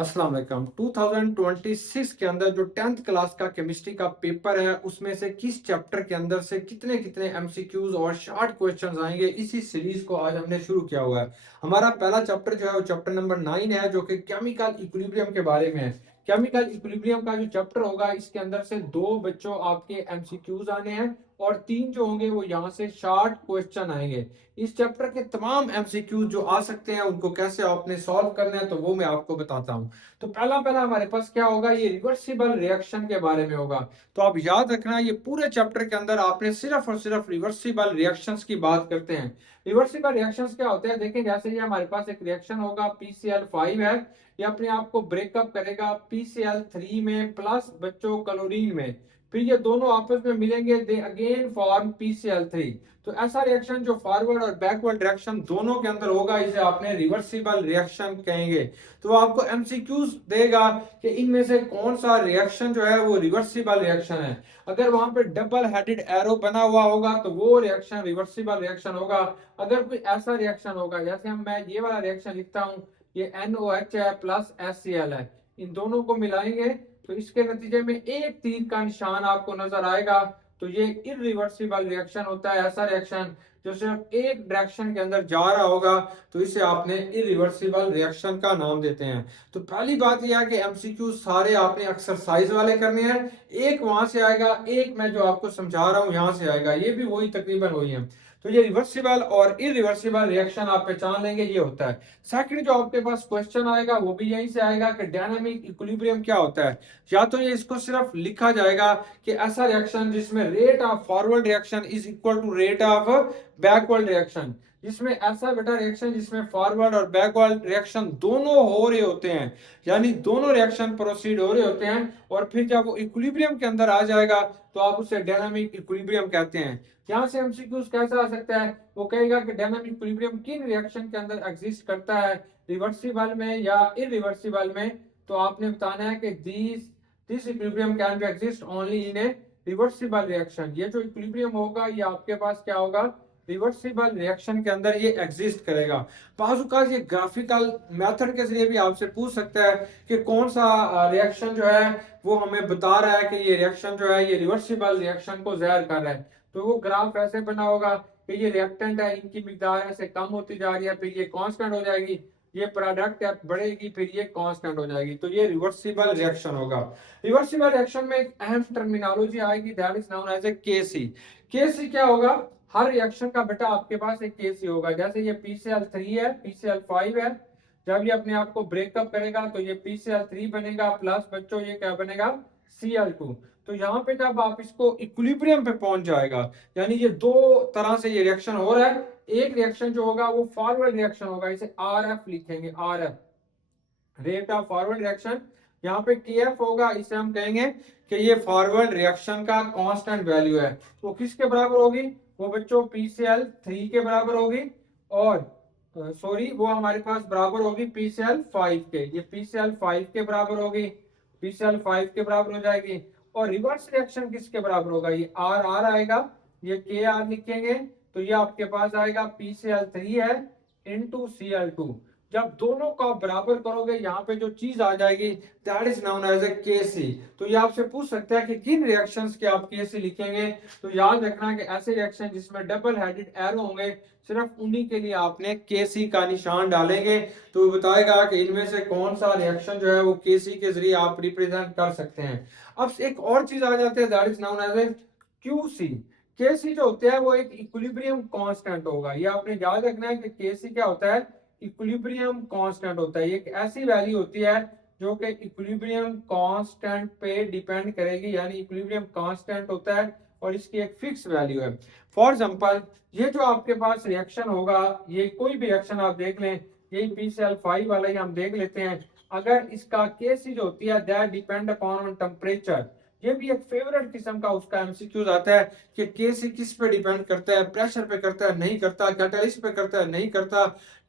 अस्सलाम वालेकुम। 2026 के अंदर जो 10th क्लास का केमिस्ट्री का पेपर है उसमें से किस चैप्टर के अंदर से कितने कितने एमसीक्यूज और शॉर्ट क्वेश्चंस आएंगे, इसी सीरीज को आज हमने शुरू किया हुआ है। हमारा पहला चैप्टर जो है वो चैप्टर नंबर 9 है, जो कि केमिकल इक्विलिब्रियम के बारे में है। केमिकल इक्विलिब्रियम का जो चैप्टर होगा इसके अंदर से दो बच्चों आपके एमसीक्यूज आने हैं और तीन जो होंगे वो यहाँ से शॉर्ट क्वेश्चन आएंगे। इस चैप्टर के तमाम एमसीक्यू जो आ सकते हैं उनको कैसे आपने सॉल्व करना है तो वो मैं आपको बताता हूं। तो पहला पहला हमारे पास क्या होगा, ये रिवर्सिबल रिएक्शन के बारे में होगा। तो आप याद रखना, ये पूरे चैप्टर के अंदर आपने सिर्फ और सिर्फ रिवर्सिबल रिएक्शंस की बात करते हैं। रिवर्सिबल रिएक्शंस क्या होते हैं, देखें जैसे ये हमारे पास एक रिएक्शन होगा, PCl5 है, ये अपने आप को ब्रेकअप करेगा PCl3 में प्लस बच्चों क्लोरीन में। फिर ये दोनों आपस में मिलेंगे, दे अगेन फॉर्म PCl3। तो ऐसा रिएक्शन जो फॉरवर्ड और बैकवर्ड रिएक्शन दोनों के अंदर होगा, इसे आपने रिवर्सिबल रिएक्शन कहेंगे। तो वो आपको एमसीक्यूज देगा कि इनमें से कौन सा रिएक्शन जो है वो रिवर्सिबल रिएक्शन है। अगर वहां पे डबल हेडेड एरो बना हुआ होगा तो वो रिएक्शन रिवर्सिबल रिएक्शन होगा। अगर कोई ऐसा रिएक्शन होगा, जैसे मैं ये वाला रिएक्शन लिखता हूँ, ये NOH है प्लस HCl है, इन दोनों को मिलाएंगे तो इसके नतीजे में एक तीर का निशान आपको नजर आएगा। तो ये इरिवर्सिबल रिएक्शन होता है, ऐसा रिएक्शन जो सिर्फ एक डायरेक्शन के अंदर जा रहा होगा, तो इसे आपने इरिवर्सिबल रिएक्शन का नाम देते हैं। तो पहली बात यह है कि एमसीक्यू सारे आपने एक्सरसाइज वाले करने हैं। एक वहां से आएगा, एक मैं जो आपको समझा रहा हूं यहां से आएगा, ये भी वही तकरीबन वही है। तो ये रिवर्सिबल और इरिवर्सिबल रिएक्शन आप पहचान लेंगे, ये होता है। सेकंड जो आपके पास क्वेश्चन आएगा वो भी यहीं से आएगा कि डायनामिक इक्विलिब्रियम क्या होता है। या तो ये इसको सिर्फ लिखा जाएगा कि ऐसा रिएक्शन जिसमें rate of forward reaction is equal to rate of backward reaction, जिसमें ऐसा बेटा रिएक्शन जिसमें फॉरवर्ड और बैकवर्ड रिएक्शन दोनों हो रहे होते हैं, यानी दोनों रिएक्शन प्रोसीड हो रहे होते हैं, और फिर जब वो इक्विलिब्रियम के अंदर आ जाएगा तो आप उसे डायनामिक इक्विलिब्रियम कहते हैं। यहां से एमसीक्यूज कैसा आ सकता है, वो कहेगा कि डायनामिक इक्विलिब्रियम किन रिएक्शन के अंदर एग्जिस्ट करता है, रिवर्सिबल में या इरिवर्सिबल में। तो आपने बताना है कि this equilibrium can be exist only in A reversible reaction. ये जो इक्विलिब्रियम होगा ये आपके पास क्या होगा, रिवर्सिबल रिएक्शन के अंदर ये एग्जिस्ट करेगा। बाजुकाज ये ग्राफिकल मेथड के जरिए भी आपसे पूछ सकता है कि कौन सा रिएक्शन जो है वो हमें बता रहा है कि ये रिएक्शन जो है ये रिवर्सिबल रिएक्शन को ज़ाहिर कर रहा है। तो वो ग्राफ ऐसे बना होगा कि ये रिएक्टेंट है, इनकी मिकदार ऐसे कम होती जा रही है, फिर ये कांस्टेंट हो जाएगी, ये प्रोडक्ट है बढ़ेगी, फिर ये कांस्टेंट हो जाएगी। तो ये रिवर्सिबल रिएक्शन होगा। रिवर्सिबल रिएक्शन में एक अहम टर्मिनोलॉजी आएगी, that is known as a KC. KC क्या होगा, हर रिएक्शन का बेटा आपके पास एक केसी होगा। जैसे ये PCl3 है, PCl5 है, जब ये अपने आप को ब्रेकअप करेगा तो ये PCl3 बनेगा प्लस बच्चों ये क्या बनेगा, Cl2। तो यहाँ पे जब आप इसको इक्विलिब्रियम पे पहुंच जाएगा, यानी ये दो तरह से ये रिएक्शन हो रहा है। एक रिएक्शन जो होगा वो फॉरवर्ड रिएक्शन होगा, इसे RF लिखेंगे, RF rate of forward reaction. यहाँ पे TF होगा, इसे हम कहेंगे कि ये फॉरवर्ड रिएक्शन का कांस्टेंट वैल्यू है। वो किसके बराबर होगी, वो बच्चों PCl3 के बराबर होगी, और सॉरी वो हमारे पास बराबर होगी PCl5 के, ये PCl5 के बराबर होगी, PCl5 के बराबर हो जाएगी। और रिवर्स रिएक्शन किसके बराबर होगा, ये RR आएगा, ये KR लिखेंगे, तो ये आपके पास आएगा PCl3 है इंटू Cl2। जब दोनों को आप बराबर करोगे यहाँ पे जो चीज आ जाएगी that is known as a KC. तो ये आपसे पूछ सकता है कि किन रिएक्शंस के आप केसी लिखेंगे। तो याद रखना कि ऐसे रिएक्शन जिसमें डबल हेडेड एरो होंगे, सिर्फ उन्हीं के लिए आपने केसी का निशान डालेंगे। तो वो बताएगा कि इनमें से कौन सा रिएक्शन जो है वो केसी के जरिए आप रिप्रेजेंट कर सकते हैं। अब एक और चीज आ जाती है, that is known as a QC. KC जो होते हैं वो एक इक्विलिब्रियम कांस्टेंट होगा। ये आपने याद रखना है कि केसी क्या होता है, इक्विलिब्रियम कांस्टेंट होता है। ये एक ऐसी वैल्यू होती है जो कि इक्विलिब्रियम कांस्टेंट पे डिपेंड करेगी, यानी इक्विलिब्रियम कांस्टेंट होता है और इसकी एक फिक्स वैल्यू है। फॉर एग्जांपल ये जो आपके पास रिएक्शन होगा, ये कोई भी रिएक्शन आप देख लें, यही PCl5 वाला ही हम देख लेते हैं। अगर इसका केसी जो होती है that depend upon on temperature, ये भी एक फेवरेट किस्म का उसका एमसीक्यूज आता है कि केसी किस पे डिपेंड करता है, प्रेशर पे करता है नहीं करता, कैटलिस्ट पे करता है नहीं करता,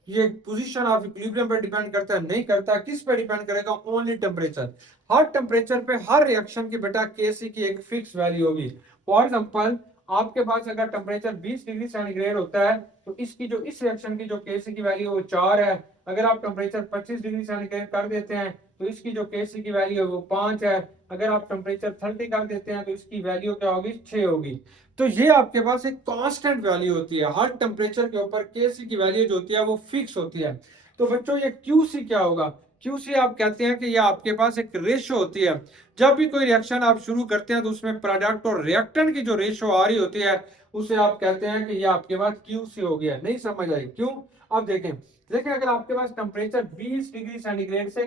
ये पोजीशन ऑफ इक्विलिब्रियम पे डिपेंड करता है नहीं करता, किस पे डिपेंड करेगा, ओनली टेम्परेचर। हर टेम्परेचर पे हर रिएक्शन की बेटा केसी की एक फिक्स वैल्यू होगी। फॉर एग्जांपल आपके पास अगर टेम्परेचर 20 डिग्री सेंटीग्रेड होता है तो इसकी जो इस रिएक्शन की जो केसी की वैल्यू है वो 4 है। अगर आप टेम्परेचर 25 डिग्री सेंटीग्रेड कर देते हैं तो इसकी जो Kc की वैल्यू है वो 5 है। अगर आप टेम्परेचर 30 कर देते हैं तो इसकी वैल्यू क्या होगी, 6 होगी। तो ये आपके पास एक कांस्टेंट वैल्यू होती है, हर टेम्परेचर के ऊपर Kc की वैल्यू जो होती है वो फिक्स होती है। तो बच्चों ये Qc क्या होगा, Qc आप कहते हैं कि ये आपके पास एक रेशो होती है। जब भी कोई रिएक्शन आप शुरू करते हैं तो उसमें प्रोडक्ट और रिएक्टेंट की जो रेशो आ रही होती है उसे आप कहते हैं कि ये आपके पास Qc हो गया। नहीं समझ आई क्यों? अब देखें, देखें अगर आपके पास टेम्परेचर 20 डिग्री सेंटीग्रेड से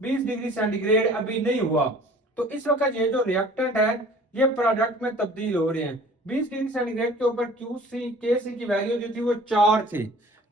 20 डिग्री सेंटीग्रेड अभी नहीं हुआ, तो इस वक्त ये जो रिएक्टेंट है ये प्रोडक्ट में तब्दील हो रहे हैं। 20 डिग्री सेंटीग्रेड के ऊपर Qc Kc की वैल्यू जो थी वो 4 थी,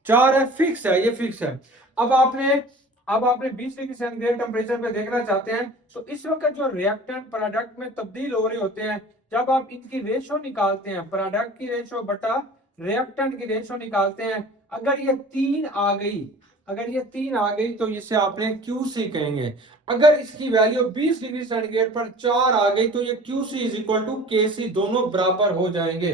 4 है, फिक्स है, ये फिक्स है। अब आपने अब आपने 20 डिग्री सेंटीग्रेड टेम्परेचर पे देखना चाहते हैं तो इस वक्त जो रिएक्टेंट प्रोडक्ट में तब्दील हो रहे होते हैं, जब आप इनकी रेशो निकालते हैं, प्रोडक्ट की रेशो बटा रिएक्टेंट की रेशो निकालते हैं, अगर ये 3 आ गई, अगर ये 3 आ गई तो इसे आपने QC कहेंगे। अगर इसकी वैल्यू 20 डिग्री सेंटीग्रेड पर 4 आ गई तो ये QC is equal to KC, दोनों बराबर हो जाएंगे।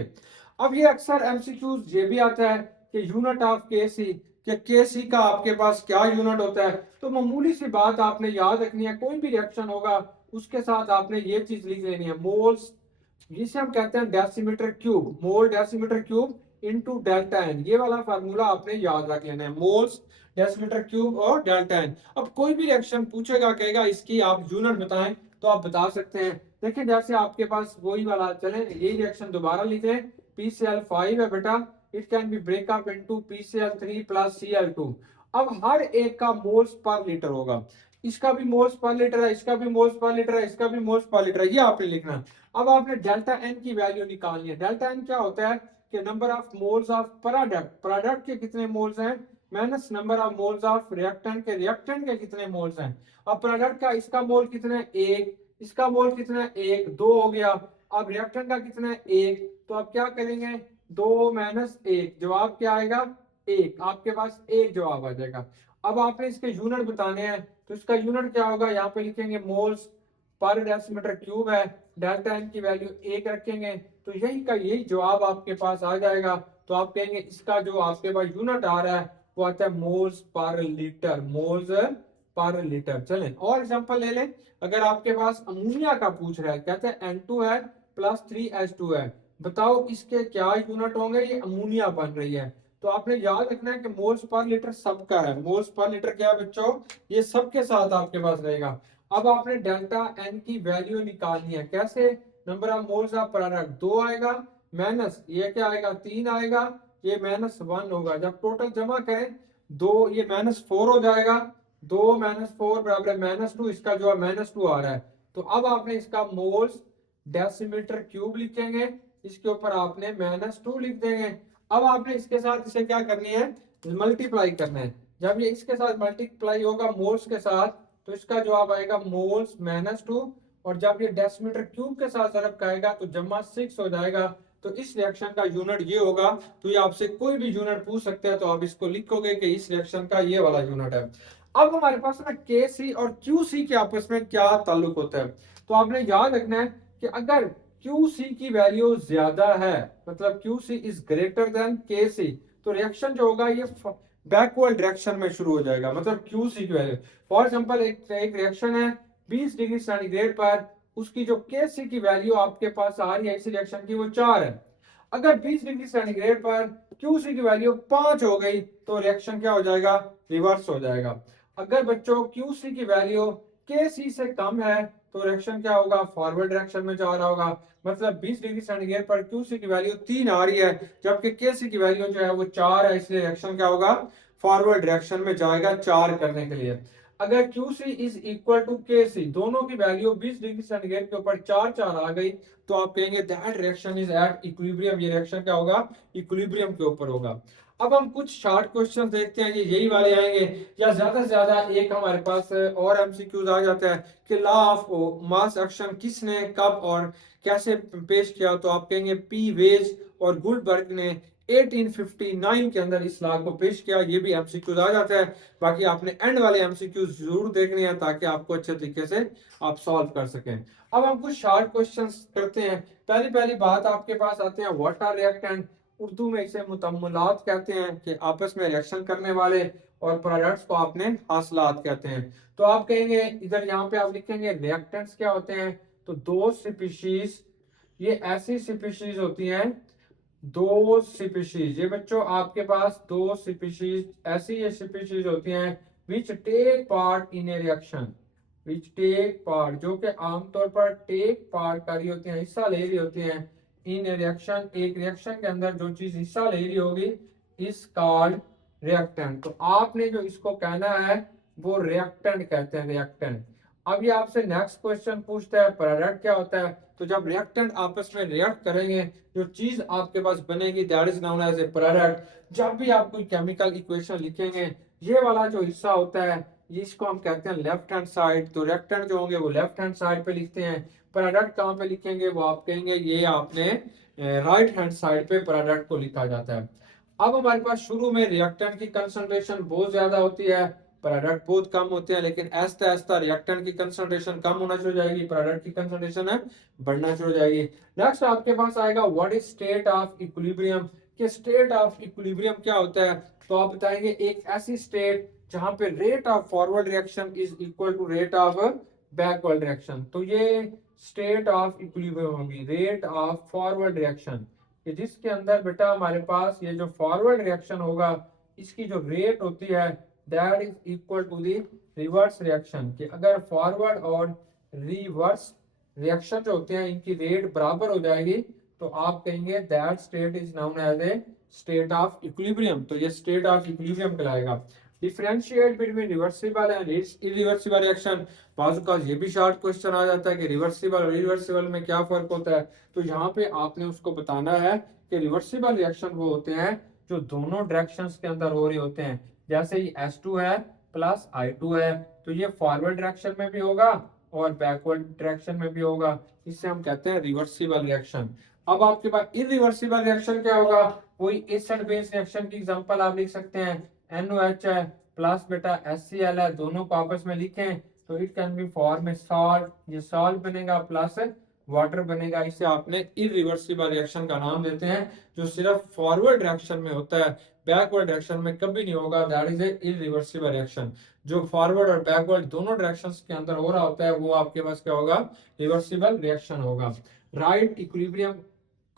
अब ये अक्सर एमसीक्यूज ये भी आता है कि यूनिट ऑफ केसी, कि केसी का आपके पास क्या यूनिट होता है। तो मामूली सी बात आपने याद रखनी है, कोई भी रिएक्शन होगा उसके साथ आपने ये चीज लिख लेनी है, मोल्स, जिसे हम कहते हैं decimetre cube, mole decimetre cube into delta n, ये वाला फार्मूला आपने याद रख लेना है, मोल्स डेसीमीटर क्यूब और डेल्टा एन। अब कोई भी रिएक्शन पूछेगा, कहेगा इसकी आप यूनिट बताएं, तो आप बता सकते हैं। देखिए जैसे आपके पास वही वाला, चलें यही रिएक्शन दोबारा लिखें, PCl5 है बेटा, it can be break up into PCl3 plus Cl2। अब हर एक का मोल्स पर लीटर होगा, इसका भी मोल्स पर लीटर है, इसका भी मोल्स पर लीटर है, इसका भी मोल्स पर लीटर है, ये आपने लिखना है। अब आपने डेल्टा एन की वैल्यू निकालनी है। डेल्टा एन क्या होता है कि number of moles of product, product के कितने मोल्स हैं minus number of moles of reactant के, रिएक्टेंट के कितने मोल्स हैं। अब प्रोडक्ट का इसका मोल कितना है, एक, इसका मोल कितना है, एक, दो हो गया। अब रिएक्टेंट का कितना है, एक, तो आप क्या करेंगे, दो माइनस एक, जवाब क्या आएगा, एक, आपके पास एक जवाब आ जाएगा। अब आपने इसके यूनिट बताने हैं, तो इसका यूनिट क्या होगा, यहाँ पे लिखेंगे मोल्स पर डेसीमीटर क्यूब है, डेल्टा एन की वैल्यू एक रखेंगे, तो यही का यही जवाब आपके पास आ जाएगा। तो आप कहेंगे इसका जो आपके पास यूनिट आ रहा है वो आता है moles per litre, moles per litre. चलें और एग्जांपल ले लें, अगर आपके पास अमोनिया का पूछ रहा है, कहते हैं N2 है प्लस 3H2 है, बताओ इसके क्या यूनिट होंगे, ये अमोनिया बन रही है। तो आपने याद रखना है कि मोल्स पर लीटर सबका है, मोल्स पर लीटर क्या है बच्चों, ये सबके साथ आपके पास रहेगा। अब आपने डेल्टा एन की वैल्यू निकालनी है, कैसे, number of moles of product 2 आएगा, माइनस ये क्या आएगा, 3 आएगा, ये -1 होगा, जब टोटल जमा करें दो, ये -4 हो जाएगा, 2 -4 बराबर -2, इसका जो है -2 आ रहा है। तो अब आपने इसका मोल्स डेसीमीटर क्यूब लिखेंगे, इसके ऊपर आपने -2 लिख देंगे। अब आपने इसके साथ इसे क्या करनी है, मल्टीप्लाई करना है। जब ये इसके साथ मल्टीप्लाई होगा मोल्स के साथ, तो इसका जवाब आएगा मोल्स -2, और जब ये डेसीमीटर क्यूब के साथ ज़रब खाएगा तो जमा 6 हो जाएगा। तो इस रिएक्शन का यूनिट ये होगा। तो ये आपसे कोई भी यूनिट पूछ सकते हैं, तो आप इसको लिखोगे कि इस रिएक्शन का ये वाला यूनिट है। अब हमारे पास ना KC और QC के आपस में क्या ताल्लुक होता है, तो आपने याद रखना है कि अगर QC की वैल्यू ज्यादा है, मतलब QC is greater than KC, तो रिएक्शन जो होगा ये बैकवर्ड डायरेक्शन में शुरू हो जाएगा, मतलब QC की वैल्यू। फॉर एग्जांपल एक रिएक्शन है 20 डिग्री सेंटीग्रेड पर, उसकी जो KC की वैल्यू आपके पास आ रही है इस रिएक्शन की वो 4 है। अगर 20 डिग्री सेंटीग्रेड पर QC की वैल्यू 5 हो गई तो रिएक्शन क्या हो जाएगा, रिवर्स हो जाएगा। अगर बच्चों QC की वैल्यू KC से कम है तो रिएक्शन क्या होगा, फॉरवर्ड डायरेक्शन में जा रहा होगा। मतलब 20 डिग्री सेंटीग्रेड पर QC की वैल्यू 3 आ रही है, जबकि KC की वैल्यू जो है वो 4 है, इसलिए रिएक्शन क्या होगा, फॉरवर्ड डायरेक्शन में जाएगा 4 करने के लिए। अगर QC is equal to KC, दोनों की वैल्यू 20 डिग्री सेंटीग्रेड के ऊपर 4 4 आ गई, तो आप कहेंगे that reaction is at equilibrium, ये रिएक्शन क्या होगा, इक्विलिब्रियम के ऊपर होगा। अब हम कुछ शॉर्ट क्वेश्चन देखते हैं, ये यही वाले आएंगे, या ज्यादा से ज्यादा एक हमारे पास और एमसीक्यूज आ जाता है कि लॉ ऑफ मास एक्शन किसने कब और कैसे पेश किया, तो आप कहेंगे पी वेज और गुलबर्ग ने 1859 के अंदर इस लॉ को पेश किया। ये भी एमसीक्यूज आ जाता है। बाकी आपने एंड वाले एमसीक्यूज जरूर देखने हैं ताकि आपको अच्छे तरीके से आप सॉल्व कर सकें। अब हम कुछ शॉर्ट क्वेश्चंस करते हैं। पहली पहली बात आपके पास आते हैं व्हाट आर रिएक्टेंट, उर्दू में इसे मुतम्मलात कहते हैं, कि आपस में रिएक्शन करने वाले। और प्रोडक्ट्स को आपने हासिलात कहते हैं। तो आप कहेंगे इधर यहाँ पे आप लिखेंगे रिएक्टेंट्स क्या होते हैं, तो दो स्पीशीज, ये ऐसी स्पीशीज होती हैं, दो स्पीशीज, ये बच्चों आपके पास दो स्पीशीज, ऐसी ये स्पीशीज होती हैं which take part in a reaction, which take part, जो कि आमतौर पर टेक पार्ट कर रही होती हैं, हिस्सा ले रही होती हैं इन ए रिएक्शन, एक रिएक्शन के अंदर जो चीज हिस्सा ले रही होगी इस कॉल्ड रिएक्टेंट। तो आपने जो इसको कहना है वो रिएक्टेंट कहते हैं, रिएक्टेंट। अब ये आपसे नेक्स्ट क्वेश्चन पूछता है प्रोडक्ट क्या होता है, तो जब रिएक्टेंट आपस में रिएक्ट करेंगे जो चीज आपके पास बनेगी that is known as a product. जब भी आप कोई केमिकल इक्वेशन लिखेंगे ये वाला जो हिस्सा होता है इसको हम कहते हैं लेफ्ट हैंड साइड, तो रिएक्टेंट जो होंगे वो लेफ्ट हैंड साइड पे लिखते हैं। प्रोडक्ट कहाँ पे लिखेंगे वो आप कहेंगे ये आपने राइट हैंड साइड पे प्रोडक्ट को लिखा जाता है। अब हमारे पास शुरू में रिएक्टेंट की कंसंट्रेशन बहुत ज्यादा होती है, प्रोडक्ट बहुत कम होते हैं, लेकिन ऐसा ऐसा रिएक्टेंट की कंसंट्रेशन कम होना शुरू हो जाएगी, प्रोडक्ट की कंसंट्रेशन है बढ़ना शुरू हो जाएगी। नेक्स्ट आपके पास आएगा what is state of equilibrium, कि स्टेट ऑफ इक्विलिब्रियम क्या होता है, तो आप बताएंगे एक ऐसी स्टेट जहां पे rate of forward reaction is equal to rate of backward reaction. तो ये स्टेट ऑफ इक्विलिब्रियम होगी, रेट ऑफ फॉरवर्ड रिएक्शन, कि जिसके अंदर बेटा हमारे पास ये जो फॉरवर्ड रिएक्शन होगा इसकी जो रेट होती है that is equal to the reverse reaction, कि अगर फॉरवर्ड और रिवर्स रिएक्शन जो होते हैं इनकी रेट बराबर हो जाएगी तो आप कहेंगे that state is known as a state of equilibrium. तो ये स्टेट ऑफ इक्विलिब्रियम कहलाएगा। Differentiate between reversible and irreversible reaction, बाजू का ये भी शॉर्ट क्वेश्चन आ जाता है कि रिवर्सिबल और इरिवर्सिबल में क्या फर्क होता है, तो यहाँ पे आपने उसको बताना है कि रिवर्सिबल रिएक्शन वो होते हैं जो दोनों डायरेक्शंस के अंदर हो रहे होते हैं, जैसे ये S2 है प्लस I2 है, तो ये फॉरवर्ड डायरेक्शन में भी होगा और बैकवर्ड डायरेक्शन में भी होगा, इससे हम कहते हैं रिवर्सिबल रिएक्शन। अब आपके पास इरिवर्सिबल रिएक्शन क्या होगा, कोई एसिड बेस रिएक्शन की एग्जांपल आप लिख सकते हैं, NOH है प्लस बेटा HCl है, दोनों को आपस में लिखें तो it can B form A salt, ये सॉल्ट बनेगा प्लस वाटर बनेगा, इसे आपने इरिवर्सिबल रिएक्शन का नाम देते हैं, जो सिर्फ फॉरवर्ड डायरेक्शन में होता है, बैकवर्ड डायरेक्शन में कभी नहीं होगा, that is a irreversible reaction. जो फॉरवर्ड और बैकवर्ड दोनों डायरेक्शंस के अंदर हो रहा होता है वो आपके पास क्या होगा, रिवर्सिबल रिएक्शन होगा। Right equilibrium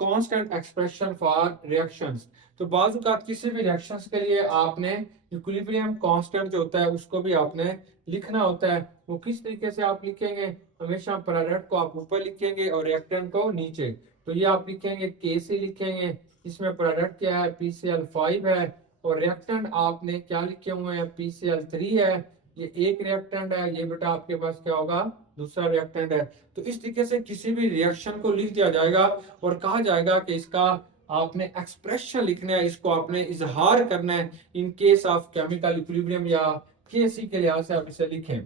constant expression for reactions, तो बाजू का किसी भी रिएक्शंस के लिए आपने इक्विलिब्रियम कांस्टेंट जो होता है उसको भी आपने लिखना होता है। वो किस तरीके से आप लिखेंगे, हमेशा प्रोडक्ट को आप ऊपर लिखेंगे और रिएक्टेंट को नीचे, तो ये आप लिखेंगे KC लिखेंगे, इसमें प्रोडक्ट क्या है PCl5 है और रिएक्टेंट आपने क्या लिखे हुए हैं PCl3 है, ये एक रिएक्टेंट है, ये बेटा आपके पास क्या होगा दूसरा रिएक्टेंट है। तो इस तरीके से किसी भी रिएक्शन को लिख दिया जाएगा और कहा जाएगा कि इसका आपने एक्सप्रेशन लिखना है, इसको आपने इजहार करना है in case of chemical equilibrium या KC के लिहाज से आप इसे लिखें।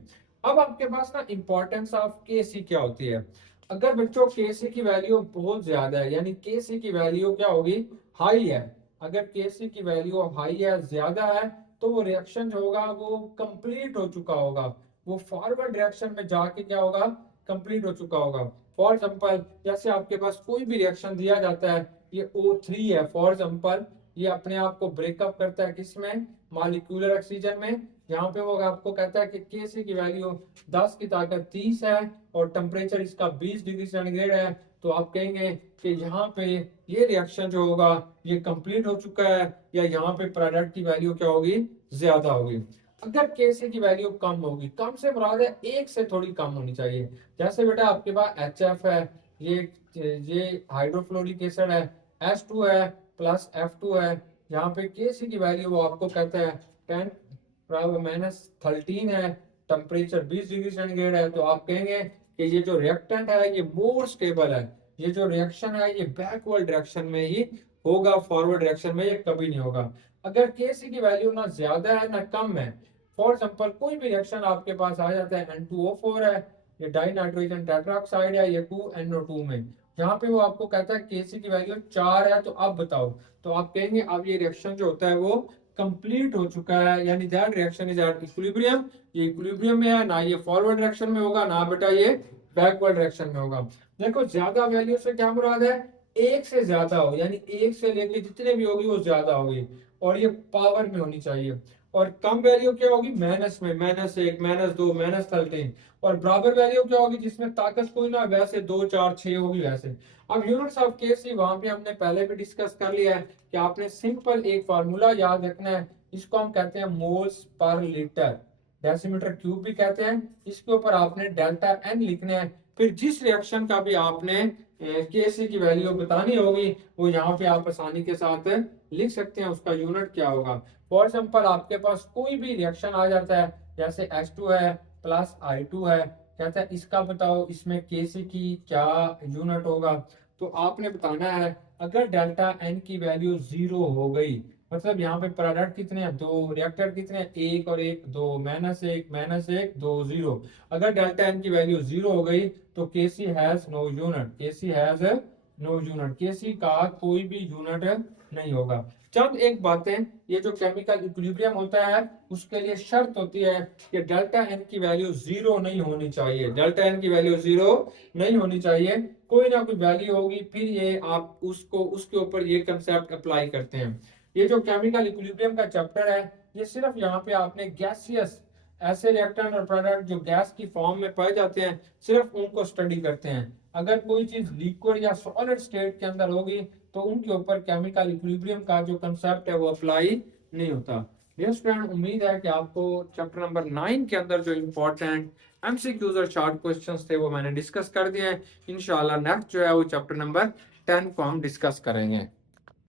अब आपके पास ना इंपॉर्टेंस ऑफ KC क्या होती है, अगर बच्चों KC की वैल्यू बहुत ज्यादा है, यानी KC की वैल्यू क्या होगी हाई है, अगर KC की वैल्यू हाई है ज्यादा है तो वो रिएक्शन जो होगा वो कंप्लीट हो चुका होगा, वो फॉरवर्ड रिएक्शन में जाके क्या होगा कंप्लीट हो चुका होगा। फॉर एग्जांपल जैसे आपके पास कोई भी रिएक्शन दिया जाता है, ये O3 है फॉर एग्जांपल, ये अपने आप को ब्रेकअप करता है किसमें, मॉलिक्यूलर ऑक्सीजन में, यहाँ पे वो आपको कहता है कि KC की वैल्यू 10 की ताकत 30 है और टेम्परेचर इसका 20 डिग्री सेंटीग्रेड है, तो आप कहेंगे कि यहाँ पे ये रिएक्शन जो होगा ये कंप्लीट हो चुका है, या यहाँ पे प्रोडक्ट की वैल्यू क्या होगी ज्यादा होगी। अगर KC की वैल्यू कम होगी, कम से मुराद है एक से थोड़ी कम होनी चाहिए, जैसे बेटा आपके पास HF है, ये हाइड्रोफ्लोरिक एसिड है, H2 है प्लस F2 है, यहाँ पे KC की वैल्यू वो आपको कहता है 10 -13 है, टेम्परेचर 20 डिग्री सेंटीग्रेड है, तो आप कहेंगे कि ये जो रिएक्टेंट है ये मोर स्टेबल है, ये जो रिएक्शन है ये बैकवर्ड डायरेक्शन में ही होगा, फॉरवर्ड डायरेक्शन में ये कभी नहीं होगा। अगर KC की वैल्यू ना ज्यादा है ना कम है, फॉर एग्जांपल कोई भी रिएक्शन आपके पास आ जाता है N2O4 है, ये डाई नाइट्रोजन टेट्राऑक्साइड है, ये 2NO2 में, जहाँ पे वो आपको कहता है KC की वैल्यू 4 है, तो अब बताओ, तो आप कहेंगे अब ये रिएक्शन जो होता है वो कंप्लीट हो चुका है, यानी that reaction is at equilibrium, ये इक्विलिब्रियम में है, ना ये फॉरवर्ड डायरेक्शन में होगा ना बेटा ये बैकवर्ड डायरेक्शन में होगा। देखो ज्यादा वैल्यू से क्या मुराद है, एक से ज्यादा हो, यानी एक से लेके जितने भी होगी वो ज्यादा होगी और ये पावर में होनी चाहिए, और कम वैल्यू क्या होगी माइनस में, -1, -2, -13। और बराबर वैल्यू क्या होगी जिसमें ताकत कोई ना, वैसे 2, 4, 6 होगी वैसे। अब यूनिट्स ऑफ केसी वहां पे हमने पहले भी डिस्कस कर लिया है कि आपने सिंपल एक फार्मूला याद रखना है, इसको हम कहते हैं moles per litre, decimetre cube भी कहते हैं। इसके ऊपर आपने डेल्टा एन लिखना है। फिर जिस रिएक्शन का भी आपने केसी की वैल्यू बतानी होगी वो यहाँ पे आप आसानी के साथ लिख सकते हैं, उसका यूनिट क्या होगा। फॉर एग्जाम्पल आपके पास कोई भी रिएक्शन आ जाता है, जैसे H2 है प्लस I2 है, कहता है इसका बताओ इसमें केसी की क्या यूनिट होगा। तो आपने बताना है अगर डेल्टा एन की वैल्यू 0 हो गई, मतलब यहाँ पे प्रोडक्ट कितने हैं, दो, रिएक्टर कितने हैं, एक और एक, दो, -1, -1, 2, 0। अगर डेल्टा एन की वैल्यू 0 हो गई तो KC has no unit, KC has no unit, KC का कोई भी यूनिट नहीं होगा। चंद एक बातें, ये जो केमिकल इक्विलिब्रियम होता है उसके लिए शर्त होती है कि डेल्टा एन की वैल्यू 0 नहीं होनी चाहिए, डेल्टा एन की वैल्यू 0 नहीं होनी चाहिए, कोई ना कोई वैल्यू होगी, फिर ये आप उसको उसके ऊपर ये कंसेप्ट अप्लाई करते हैं। ये जो केमिकल इक्विलिब्रियम का चैप्टर है ये सिर्फ यहाँ पे आपने गैसियस ऐसे रिएक्टेंट और प्रोडक्ट जो गैस की फॉर्म में पाए जाते हैं सिर्फ उनको स्टडी करते हैं। अगर कोई चीज लिक्विड या सॉलिड स्टेट के अंदर होगी तो उनके ऊपर केमिकल इक्विलिब्रियम का जो कंसेप्ट है वो अप्लाई नहीं होता। डियर स्टूडेंट, उम्मीद है कि आपको चैप्टर नंबर 9 के अंदर जो इम्पोर्टेंट एमसीक्यूज और शॉर्ट क्वेश्चंस थे वो मैंने डिस्कस कर दिए हैं। इंशाल्लाह नेक्स्ट जो है वो चैप्टर नंबर 10 को हम डिस्कस करेंगे।